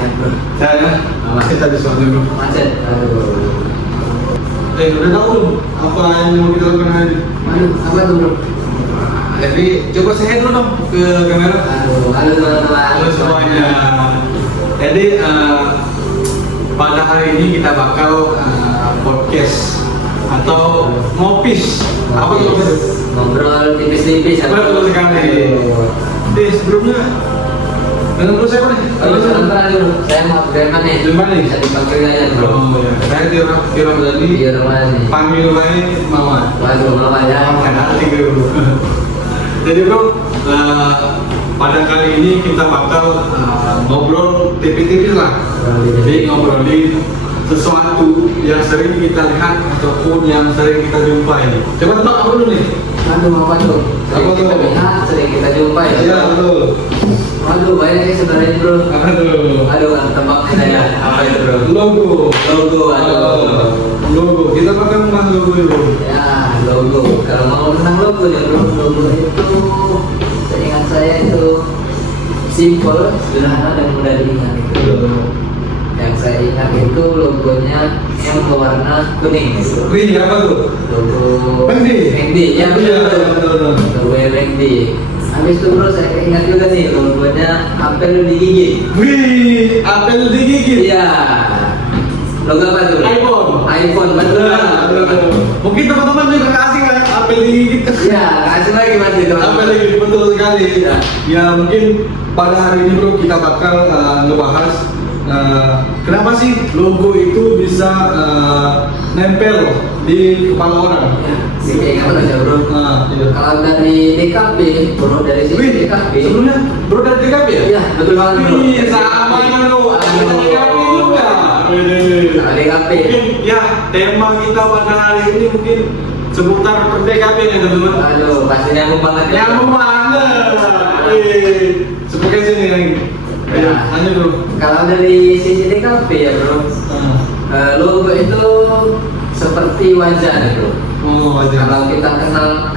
Siap bro. Saya ya, kita disuruh dulu. Macet. Aduh. Udah tahu belum apa yang mau kita lakukan hari ini? Aduh, apa tuh bro? Jadi coba saya dulu dong ke kamera. Aduh, halo teman-teman. Halo semuanya. Jadi pada hari ini kita bakal podcast atau ngopis. Apa itu? Ngobrol tipis-tipis. Betul sekali. Jadi sebelumnya dengan bro siapa nih? Halo teman-teman bro. Saya mau Abdurrahman nih. Abdurrahman nih? Bisa dipanggil aja bro. Oh ya, saya Tira Medali. Iya teman nih. Panggil lain Mama. Waduh, mama ya. Hati bro. Jadi bro, pada kali ini kita bakal ngobrol tipis-tipis lah. Jadi ngobrolin sesuatu yang sering kita lihat ataupun yang sering kita jumpai. Coba tebak apa dulu nih? Aduh, apa tuh? Sering Apa kita tuh? lihat, sering kita jumpa ya. Iya betul. Waduh, banyak sih sebenarnya bro. Aduh. Aduh, kan tebak saya. Apa itu bro? Logo. Logo, aduh. Logo. Kita bakal membahas logo dulu. Ya, logo. Kalau mau tentang logo ya bro, logo itu seingat saya itu simple, sederhana dan mudah diingat itu. Yang saya ingat itu logonya yang berwarna kuning itu. Wih, apa tuh? Logo McD. McD, ya Iya, betul. betul. Logo McD. Habis itu bro, saya ingat juga nih logonya apel digigit. Wih, apel digigit. Iya. Logo apa tuh? iPhone. iPhone, betul. Mungkin teman-teman juga kasih kan apel digigit. Ya, kasih lagi mas itu. Apel digigit betul sekali. Ya. Ya mungkin pada hari ini bro kita bakal ngebahas kenapa sih logo itu bisa nempel di kepala orang. Ya, sih ingat aja bro. Iya. Kalau dari DKP, bro dari sisi Wih, DKP. sebelumnya bro dari DKP ya? Iya, betul banget bro. Wih, sama bro. Ada DKP juga. Nah, DKP. Mungkin ya tema kita pada hari ini mungkin seputar DKP ya teman-teman. Aduh, pasti nyambung banget ya. Nyambung banget. Sebagai sini yang Ya. lanjut bro. Kalau dari sisi DKP ya bro, logo itu seperti wajah nih bro. Oh wajah. Kalau kita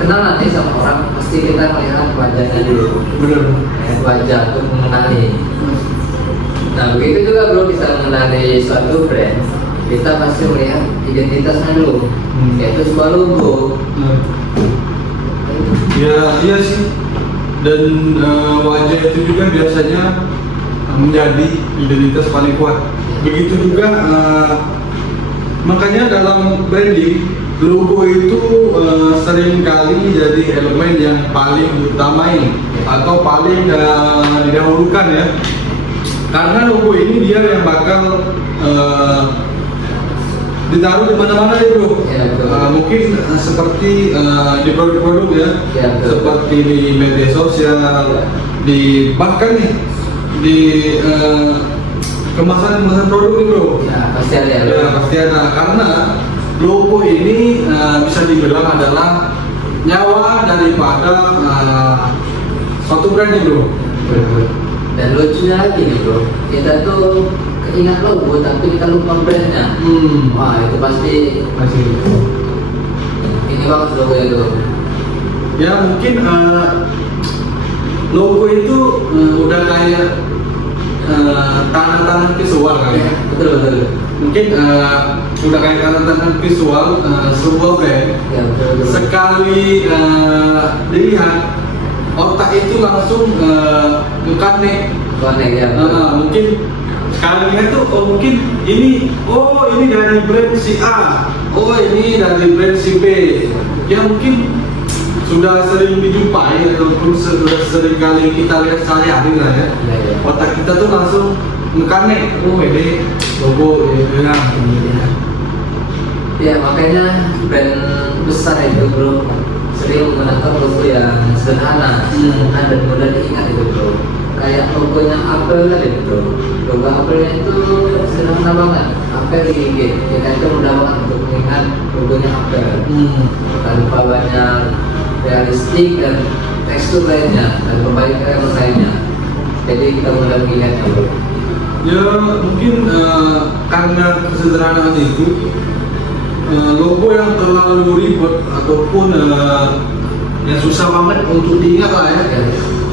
kenal nanti sama orang, pasti kita melihat wajahnya dulu. Bener. Melihat wajah untuk mengenali. Nah begitu juga bro, kita mengenali suatu brand, kita pasti melihat identitasnya dulu, yaitu sebuah logo. Ya iya sih. Dan wajah itu juga biasanya menjadi identitas paling kuat. Begitu juga makanya dalam branding logo itu sering kali jadi elemen yang paling diutamai atau paling didahulukan ya. Karena logo ini dia yang bakal ditaruh di mana-mana ya bro. Ya, betul. Mungkin seperti di produk-produk ya, Ya, betul. seperti di media sosial, di bahkan nih di kemasan produk nih bro. Ya pasti ada ya bro. Ya pasti ada karena logo ini bisa dibilang adalah nyawa daripada suatu brand nih bro. Dan lucunya lagi nih bro, kita tuh keingat logo tapi kita lupa brandnya. Wah itu pasti Masih. ini banget logo itu. Ya mungkin logo itu udah kayak tanda-tanda visual kali. Ya, betul betul. Mungkin udah kayak tanda-tanda visual sebuah brand. Ya betul betul. Sekali dilihat otak itu langsung nge-connect. Konek ya. Betul. Mungkin sekali lihat tuh mungkin ini dari brand si A, ini dari brand si B. Ya mungkin sudah sering dijumpai ataupun sudah sering kali kita lihat sehari-hari lah ya. Ya, ya. Otak kita tuh langsung nge-connect, ini logo ya. Ya makanya brand besar itu bro sering menggunakan logo yang sederhana, dan mudah diingat itu bro. Kayak logonya Apple tadi bro. Logo Apple itu sederhana banget. Apple digigit. Kita itu mudah banget untuk mengingat logonya Apple. Tanpa banyak realistik dan tekstur lainnya dan perbaikan lainnya. Jadi kita mudah mengingatnya bro. Ya mungkin karena kesederhanaan itu logo yang terlalu ribet ataupun yang susah banget untuk diingat lah ya.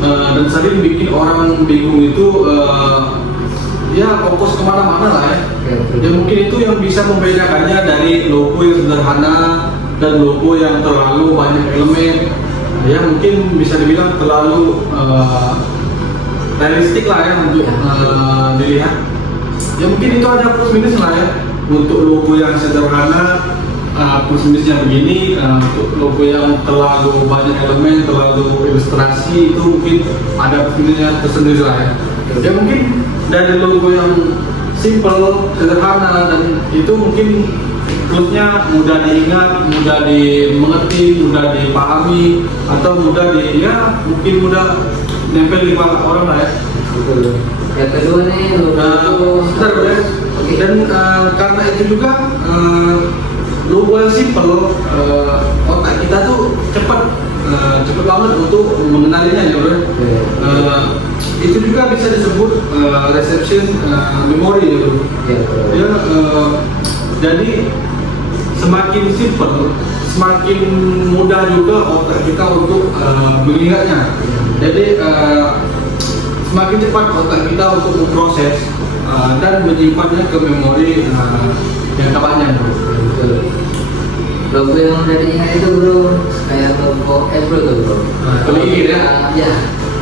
Dan sering bikin orang bingung itu ya fokus kemana-mana lah ya. Oke. Ya mungkin itu yang bisa membedakannya dari logo yang sederhana dan logo yang terlalu banyak elemen. Ya mungkin bisa dibilang terlalu realistik lah ya untuk dilihat. Ya mungkin itu ada plus minus lah ya. Untuk logo yang sederhana plus minusnya begini, untuk logo yang terlalu banyak elemen, terlalu ilustrasi itu mungkin ada plus minusnya tersendiri lah ya. Ya mungkin dari logo yang simple, sederhana dan itu mungkin plusnya mudah diingat, mudah dimengerti, mudah dipahami atau mudah mungkin mudah nempel di kepala orang lah ya. Betul. Yang kedua nih Bentar, ya. Oke. Dan karena itu juga logo yang simple, otak kita tuh cepat banget untuk mengenalinya ya bro. Itu juga bisa disebut reception memory ya bro. Ya, betul. Ya, jadi semakin simple, semakin mudah juga otak kita untuk mengingatnya. Jadi semakin cepat otak kita untuk memproses dan menyimpannya ke memori yang panjang. Betul. Logo yang udah diingat itu bro, kayak logo Apple tuh bro. Kalau ingin ya? Ya.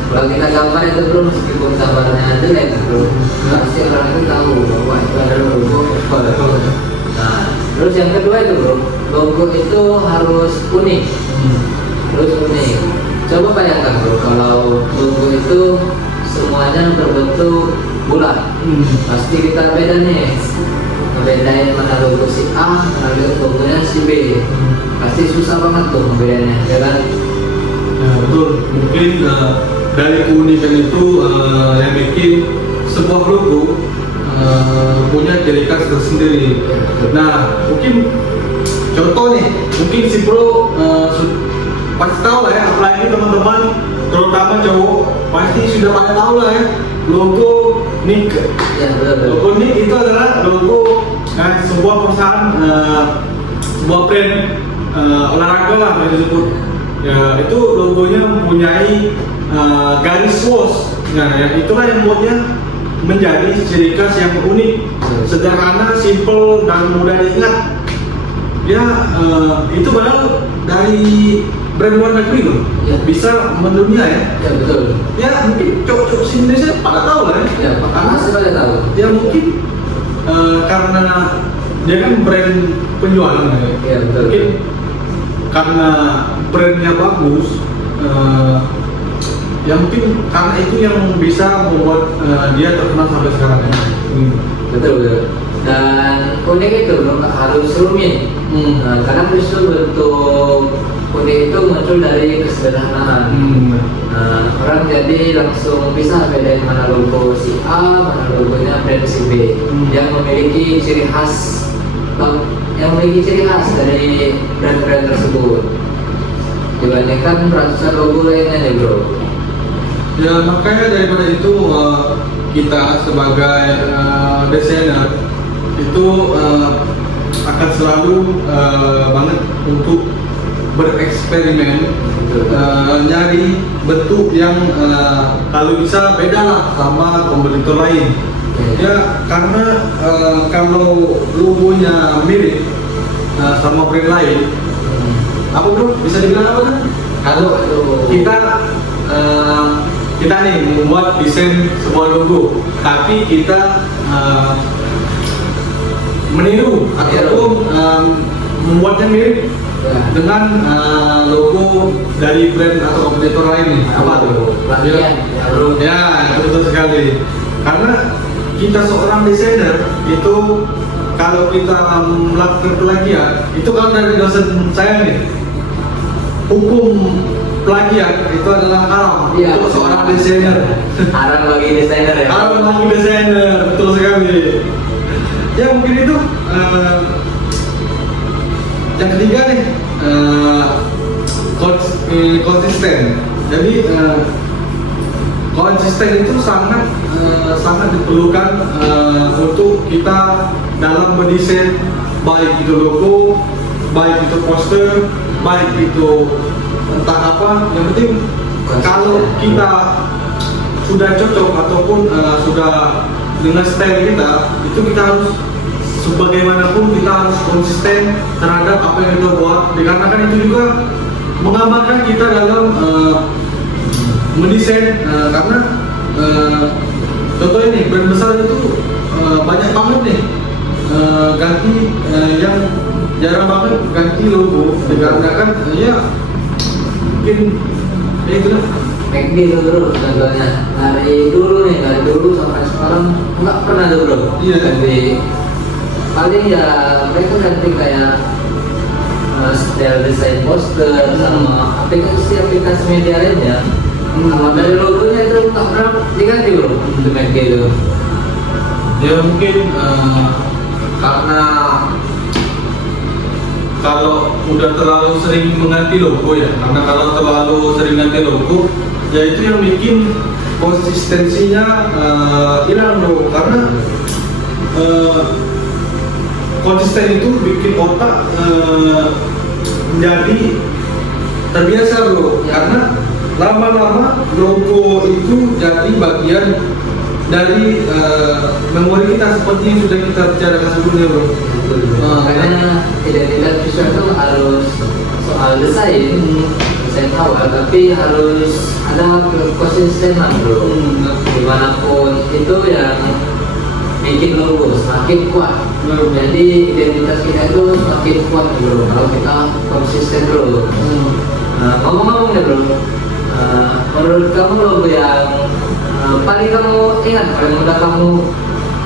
Kalau kita gambar itu bro, meskipun gambarnya jelek bro, pasti orang itu tahu bahwa itu adalah logo Apple. Nah, terus yang kedua itu bro, logo itu harus unik. Harus unik. Coba bayangkan bro, kalau logo itu semuanya berbentuk bulat, pasti kita beda nih. Ngebedain mana logo si A, mana logonya si B. Pasti susah banget tuh ngebedainnya, ya kan? Ya, betul. Mungkin dari keunikan itu yang bikin sebuah logo punya ciri khas tersendiri. Nah, mungkin contoh nih, mungkin si bro pasti tahu lah ya, apalagi teman-teman terutama cowok pasti sudah pada tahu lah ya logo Nike. Ya, betul. Logo Nike itu adalah logo sebuah perusahaan, sebuah brand olahraga lah yang disebut. Ya, itu logonya mempunyai garis swoosh. Nah, ya, itulah yang membuatnya menjadi ciri khas yang unik, sederhana, simple dan mudah diingat. Ya, itu padahal dari brand luar negeri loh, Ya. bisa mendunia ya. Ya, betul. Ya mungkin cowok-cowok di Indonesia pada tahu lah ya. Ya, pasti pada tahu. Ya mungkin karena dia kan brand penjualan ya. Ya, betul. Mungkin karena brandnya bagus, ya mungkin karena itu yang bisa membuat dia terkenal sampai sekarang ya. Betul, betul. Dan unik itu bro, nggak harus rumit. Nah, karena justru bentuk unik itu muncul dari kesederhanaan. Nah, orang jadi langsung bisa bedain mana logo si A, mana logonya brand si B yang memiliki ciri khas, dari brand-brand tersebut dibandingkan ratusan logo lainnya nih bro. Ya makanya daripada itu kita sebagai desainer itu akan selalu banget untuk bereksperimen, nyari bentuk yang kalau bisa beda lah sama kompetitor lain. Ya karena kalau logonya mirip sama brand lain, apa bro? Bisa dibilang apa kan? Kalau kita nih membuat desain sebuah logo, tapi kita meniru ataupun membuatnya mirip dengan logo dari brand atau kompetitor lain nih. Apa tuh? Ya, itu betul sekali. Karena kita seorang desainer itu kalau kita melakukan plagiat, itu kalau dari dosen saya nih, hukum plagiat itu adalah haram untuk seorang desainer. Haram bagi desainer ya. Haram bagi desainer, betul sekali. Ya mungkin itu. Yang ketiga nih, konsisten. Jadi konsisten itu sangat diperlukan untuk kita dalam mendesain, baik itu logo, baik itu poster, baik itu entah apa. Yang penting kalau kita sudah cocok ataupun sudah dengan style kita itu kita harus sebagaimanapun kita harus konsisten terhadap apa yang kita buat, dikarenakan itu juga menggambarkan kita dalam mendesain karena contohnya nih brand besar itu banyak banget nih ganti yang jarang banget ganti logo, dikarenakan ya mungkin ya itulah. McD itu bro, contohnya dari dulu sampai sekarang nggak pernah tuh bro. Iya. Ganti paling ya mereka ganti kayak style desain poster sama aplikasi media lainnya. Sama dari logonya itu nggak pernah diganti bro untuk McD itu. Ya mungkin karena kalau udah terlalu sering mengganti logo ya, karena kalau terlalu sering ganti logo, ya itu yang bikin konsistensinya hilang bro. Karena konsisten itu bikin otak menjadi terbiasa bro. Karena lama-lama logo itu jadi bagian dari memori kita seperti yang sudah kita bicarakan sebelumnya bro. Karena identitas visual itu harus soal desain awal, tapi harus ada konsistenan bro. Dimanapun itu yang bikin logo semakin kuat. Jadi identitas kita itu semakin kuat bro kalau kita konsisten bro. Ngomong-ngomong deh bro, menurut kamu logo yang paling kamu ingat, paling mudah kamu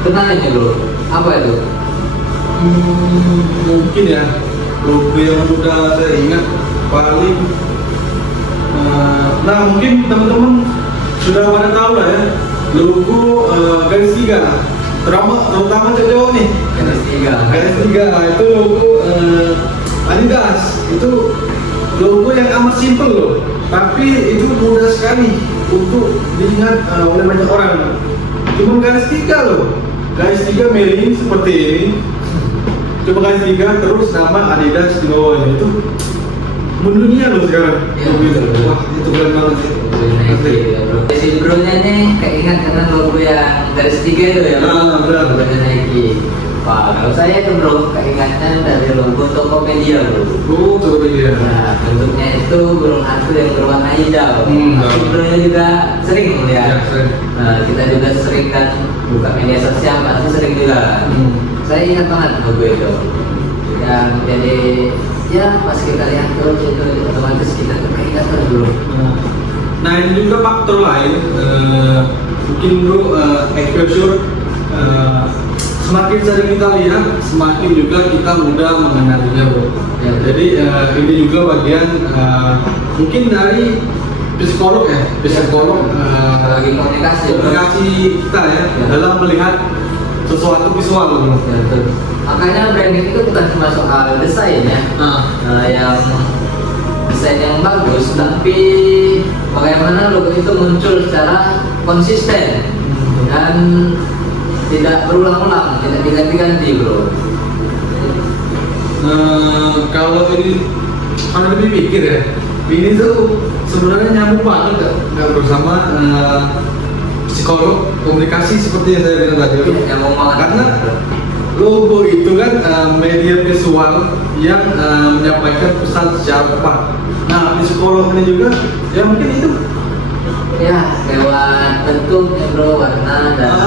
kenalin ya bro, apa itu? Mungkin ya logo yang sudah saya ingat paling nah mungkin teman-teman sudah pada tahu lah ya logo garis tiga, terutama cowok nih garis tiga itu logo Adidas. Itu logo yang amat simpel loh, tapi itu mudah sekali untuk diingat oleh banyak orang. Cuma garis tiga loh, garis tiga miring seperti ini, coba garis tiga terus nama Adidas di bawahnya. Itu mendunia loh sekarang. Ya, Wah itu keren banget sih. Si bro-nya nih keingat dengan logo yang garis tiga itu ya bro? Benar. Logonya Nike. Wah, kalau saya itu bro, keingatnya dari logo Tokopedia bro. Oh, coba ya. Nah, bentuknya itu burung hantu yang berwarna hijau. Tapi bro-nya juga sering melihat. Ya, sering. Nah, kita juga sering kan buka media sosial, pasti sering juga. Saya ingat banget logo itu. Yang jadi ya pas kita lihat terus itu otomatis kita keingat terus bro. Nah ini juga faktor lain, mungkin bro exposure semakin sering kita lihat, semakin juga kita mudah mengenalinya bro. Ya, jadi ini juga bagian mungkin dari psikolog ya, Lagi komunikasi kita ya, dalam melihat sesuatu visual bro. Ya, betul. Makanya branding itu bukan cuma soal desain ya, yang desain yang bagus, tapi bagaimana logo itu muncul secara konsisten dan tidak berulang-ulang, tidak diganti-ganti bro. Kalau ini kalau lebih pikir ya, ini tuh sebenarnya nyambung banget nggak bersama psikolog komunikasi seperti yang saya bilang tadi. Nyambung banget. Karena logo itu kan media visual yang menyampaikan pesan secara tepat. Nah, psikolog ini juga ya mungkin itu Ya, lewat bentuknya bro, warna dan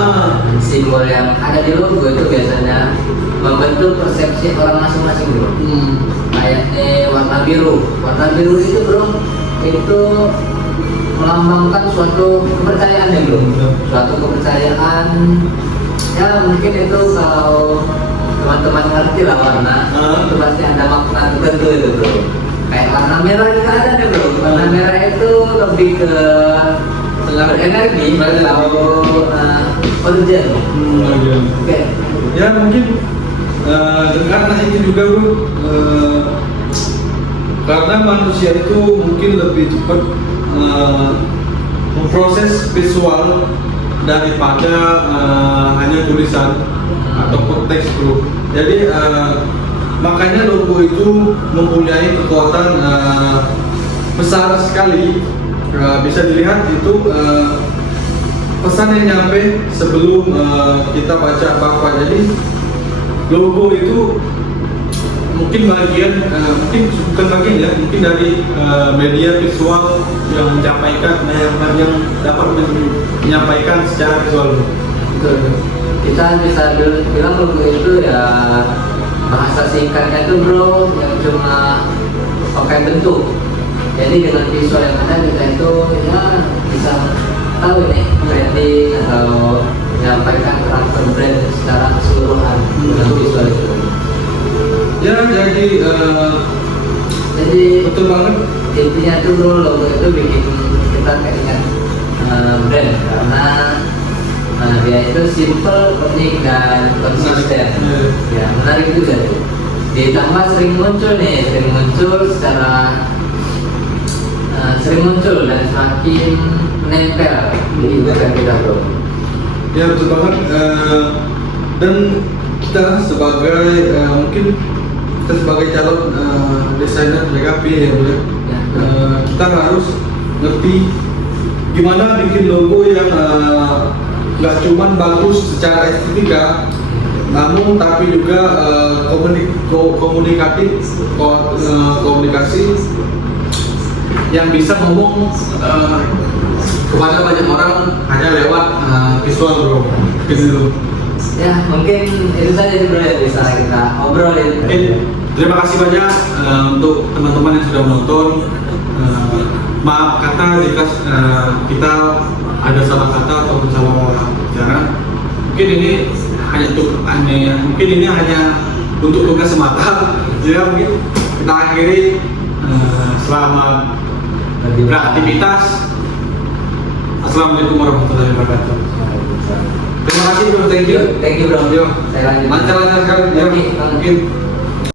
simbol yang ada di logo itu biasanya membentuk persepsi orang masing-masing bro. Kayaknya warna biru itu bro, itu melambangkan suatu kepercayaan ya bro, suatu kepercayaan. Ya mungkin itu kalau teman-teman ngerti lah warna, itu pasti ada makna tertentu itu bro. Kayak warna merah juga ada nih bro. Warna merah itu lebih ke energi atau urgent. Oke. Ya mungkin karena ini juga bro, karena manusia itu mungkin lebih cepat memproses visual daripada hanya tulisan ataupun teks bro. Jadi makanya logo itu mempunyai kekuatan besar sekali. Bisa dilihat itu pesan yang nyampe sebelum kita baca apa-apa. Jadi logo itu mungkin mungkin bukan bagian ya, mungkin dari media visual yang menyampaikan, yang dapat menyampaikan secara visual. Betul. Kita bisa bilang logo itu ya bahasa singkatnya itu bro yang cuma pakai bentuk. Jadi dengan visual yang ada kita itu ya bisa tahu ini branding atau menyampaikan karakter brand secara keseluruhan dengan visual itu. Ya jadi betul banget. Intinya tuh bro, logo itu bikin kita keinget brand karena dia itu simple, unik dan konsisten. Ya menarik juga tuh. Ditambah sering muncul secara sering muncul dan semakin menempel di ingatan kita bro. Ya betul banget. Dan kita sebagai mungkin kita sebagai calon desainer grafis ya bro. Kita harus ngerti gimana bikin logo yang nggak cuman bagus secara estetika, namun tapi juga komunikasi yang bisa ngomong kepada banyak orang hanya lewat visual bro. Gitu. Ya mungkin itu saja bro yang bisa kita obrolin. Oke, terima kasih banyak untuk teman-teman yang sudah menonton. Maaf kata jika kita ada salah kata atau salah bicara. Mungkin ini hanya untuk tugas semata. Jadi mungkin kita akhiri. Selamat beraktivitas. Assalamualaikum warahmatullahi wabarakatuh. Terima kasih bro, thank you bro. Saya lanjut. Lancar sekali. Ya, mungkin